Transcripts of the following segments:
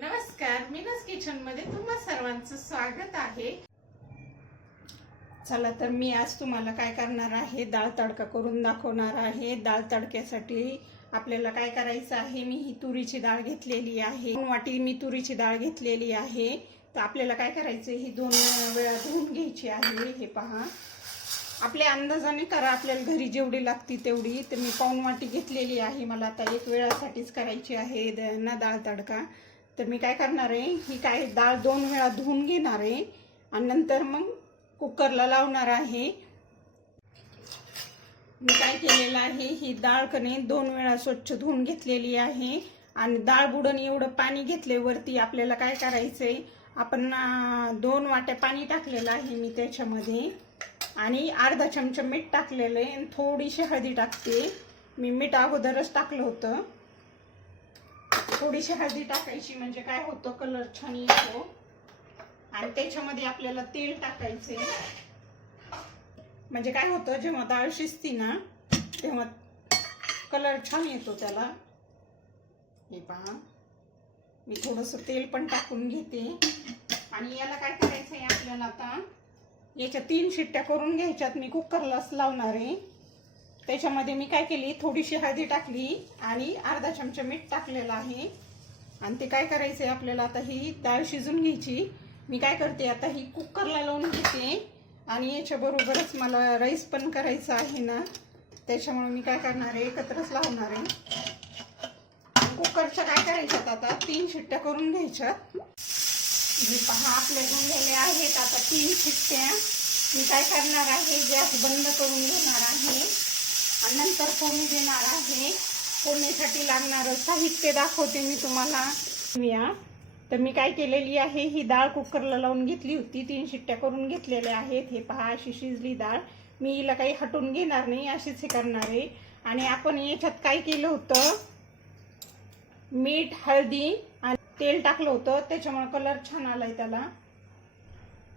नमस्कार मीनस किचनमध्ये तुम्हा सर्वांचं स्वागत आहे. चला तर मी आज तुम्हाला काय करणार आहे डाळ तडका करून दाखवणार आहे. डाळ तडक्यासाठी आपल्याला काय करायचं आहे मी ही तुरीची डाळ घेतलेली आहे. दोन वाटी मी तुरीची डाळ घेतलेली आहे. तर आपल्याला काय करायचं ही दोन वेळा धुवून घ्यायची आहे हे पहा. आपल्या अंदाजाने करा आपल्याला घरी जेवढी लागती तेवढी. तर मी पाऊन वाटी घेतलेली आहे मला आता एक वेळासाठीच करायची आहे द- ना डाळ तडका. तर मी काय करणार आहे ही काय डाळ दोन वेळा धुवून घेणार आहे आणि नंतर मग कुकरला लावणार आहे. मी काय केलेलं आहे ही डाळ कणे दोन वेळा स्वच्छ धुवून घेतलेली आहे आणि डाळ बुडण एवढं पाणी घेतले वरती आपल्याला काय करायचं आहे आपण दोन वाट्या पाणी टाकलेलं आहे मी त्याच्यामध्ये आणि अर्धा चमचा मीठ टाकलेलं आहे आणि थोडीशी हळदी टाकते. मी मीठ अगोदरच टाकलं होतं. थोडीशी हळदी टाकायची म्हणजे काय होतं कलर छान येतो. आणि त्याच्यामध्ये आपल्याला तेल टाकायचे. म्हणजे काय होतं जेव्हा डाळ शिजती ना तेव्हा कलर छान येतो त्याला. हे पहा. मी थोडंसं तेल पण टाकून घेते. आणि याला काय करायचं आहे आपल्याला आता? याच्या तीन शिट्ट्या करून घ्यायच्यात. मी कुकरलाच लावणार आहे. त्याच्यामध्ये मी काय केली? थोडीशी हळदी टाकली आणि अर्धा चमचा मीठ टाकलेलं आहे. आणि ते काय करायचं आहे आपल्याला? आता ही डाळ शिजून घ्यायची. मी काय करते? आता ही कुकरला लावून घेते. आणि याच्याबरोबरच मला राईस पण करायचं आहे ना. त्याच्यामुळे मी काय करणार आहे? एकत्रच लावणार आहे. कुकरच्या काय करायच्यात आता? तीन शिट्ट्या करून घ्यायच्यात. मी पहा आपले झालेले आहेत. आता तीन शिट्ट्या. मी काय करणार आहे? गॅस बंद करून घेणार आहे. आणि नंतर फोडणी देणार आहे. फोडणीसाठी लागणारं साहित्य दाखवते मी तुम्हाला. या. तर मी काय केलेली आहे ही डाळ कुकरला लावून घेतली होती. तीन शिट्ट्या करून घेतलेल्या आहेत. हे पहा अशी शिजली डाळ. मी हिला काही हटून घेणार नाही अशीच हे करणार आहे. आणि आपण याच्यात काय केलं होतं? मीठ हळदी आणि तेल टाकलं होतं. त्याच्यामुळे कलर छान आलाय त्याला.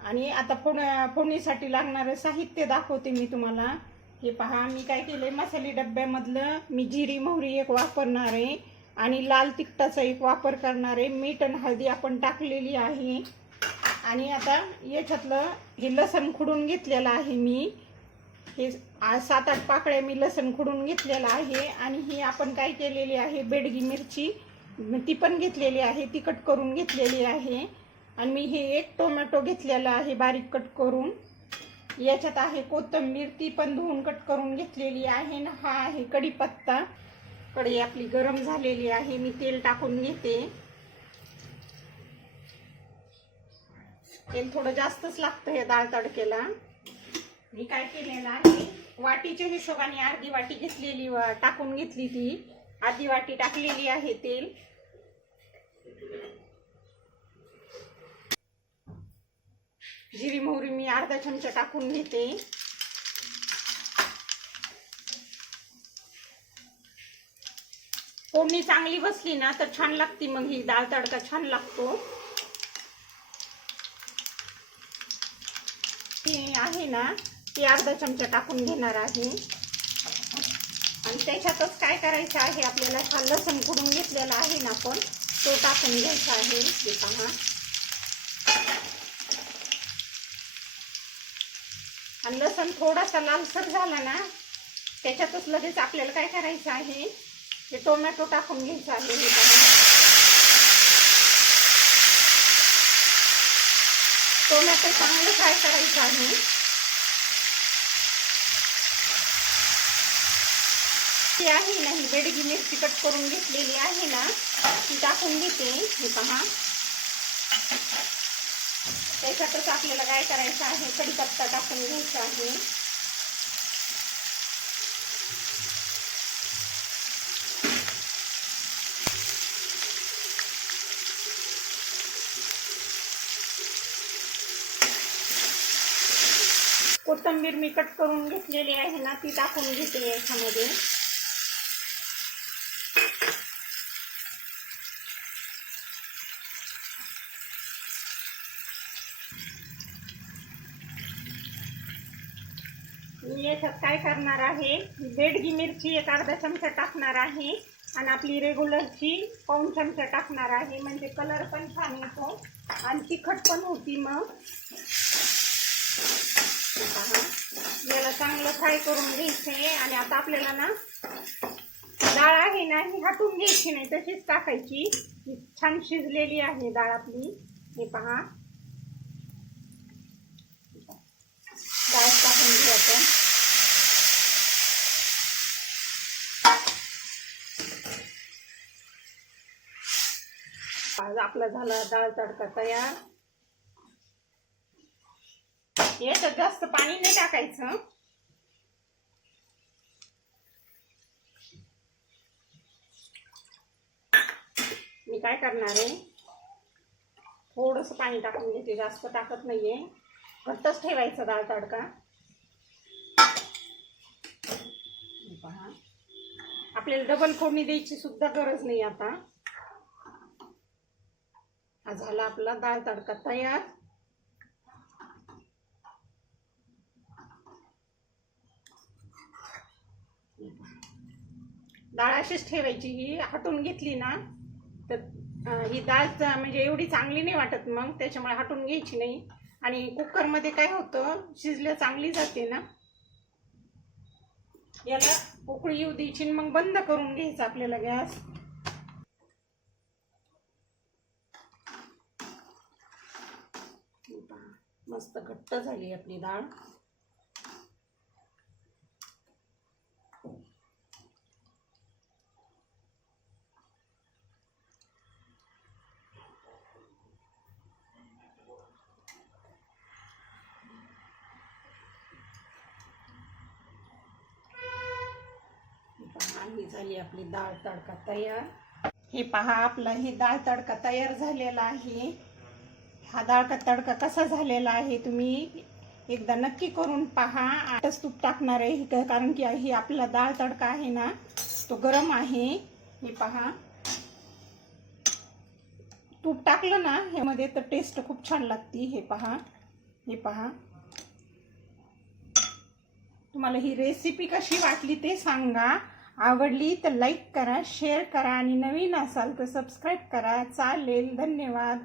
आणि आता फोड फोडणीसाठी लागणारं साहित्य दाखवते मी तुम्हाला. हे पहा मी काय केलं आहे मसाले डब्यामधलं मी जिरी मोहरी एक वापरणार आहे आणि लाल तिखटाचा एक वापर करणार आहे. मीठ आणि हळदी आपण टाकलेली आहे. आणि आता याच्यातलं हे लसण खुडून घेतलेलं आहे मी. हे सात आठ पाकळ्या मी लसण खुडून घेतलेलं आहे. आणि ही आपण काय केलेली आहे? बेडगी मिरची ती पण घेतलेली आहे. तिखट करून घेतलेली आहे. आणि मी हे एक टोमॅटो घेतलेला आहे बारीक कट करून. याच्यात आहे कोथिंबीर ती पण धुवून कट करून घेतलेली आहे ना हा आहे कढीपत्ता. कढई आपली गरम झालेली आहे मी तेल टाकून घेते. तेल थोडं जास्तच लागतं हे डाळ तडकेला. मी काय केलेलं आहे वाटीच्या हिशोबाने अर्धी वाटी घेतलेली टाकून घेतली ती. अर्धी वाटी टाकलेली आहे तेल. जिरी मोहरी मी अर्धा चमचा टाकून घेते. फोडणी चांगली बसली ना तर छान लागते मग ही डाळ तडका छान लागतो. ती आहे ना ती अर्धा चमचा टाकून घेणार आहे. आणि त्याच्यातच काय करायचं आहे आपल्याला हा लसण कुडून घेतलेला आहे ना आपण तो टाकून घ्यायचा आहे. हे पहा. आणि लसण थोडासा लालसर झाला ना त्याच्यातच लगेच आपल्याला काय करायचं आहे? हे टोमॅटो टाकून घ्यायचं आहे. हे पहा टोमॅटो चांगलं फ्राय करायचं आहे. ती आहे ना ही बेडगी मिरची कट करून घेतलेली आहे ना ती टाकून घेते. हे पहा. त्याच्यातच आपल्याला काय करायचं आहे? कढीपत्ता टाकून कोथिंबीर मी कट घेतलेली आहे ना, ती टाकून घेते याच्यामध्ये. मी याच्यात काय करणार आहे? बेडगी मिरची एक अर्धा चमचा टाकणार आहे आणि आपली रेग्युलरची पाऊन चमचा टाकणार आहे. म्हणजे कलर पण छान येतो. आणि तिखट पण होती मग. पहा. याला चांगलं फ्राय करून घ्यायचे. आणि आता आपल्याला ना डाळ आहे ना ही हटून घ्यायची नाही तशीच टाकायची. छान शिजलेली आहे डाळ आपली. हे पहा. डाळ टाकून घेऊ आपण. आज आपला झाला डाळ तडका तयार. याच्यात जास्त पाणी नाही टाकायचं. मी काय करणार आहे? थोडंसं पाणी टाकून घेते जास्त टाकत नाहीये. घट्टच ठेवायचं डाळ तडका. आपल्याला डबल फोडणी द्यायची सुद्धा गरज नाही आता. हा झाला आपला डाळ तडका तयार. डाळ अशीच ठेवायची ही हटून घेतली ना तर ही डाळ म्हणजे एवढी चांगली नाही वाटत मग त्याच्यामुळे हटून घ्यायची नाही. आणि कुकरमध्ये काय होतं शिजल्या चांगली जाते ना. याला उकळी येऊ द्यायची मग बंद करून घ्यायचा आपल्याला गॅस. मस्त घट्ट झाली आपली डाळ. ही झाली आपली डाळ तडका तयार. हे पहा आपला ही डाळ तडका तयार झालेला आहे. हा डाळ तडका कसा झालेला आहे तुम्ही एकदा नक्की करून पहा. आटच तूप टाकणार आहे कारण की ही आपला डाळ तडका आहे ना तो गरम आहे. हे पहा. तूप टाकलं ना ह्यामध्ये तर टेस्ट खूप छान लागते. हे पहा. हे पहा. तुम्हाला ही रेसिपी कशी वाटली ते सांगा. आवडली तर लाईक करा शेअर करा आणि नवीन असाल तर सबस्क्राईब करा. चालेल. धन्यवाद.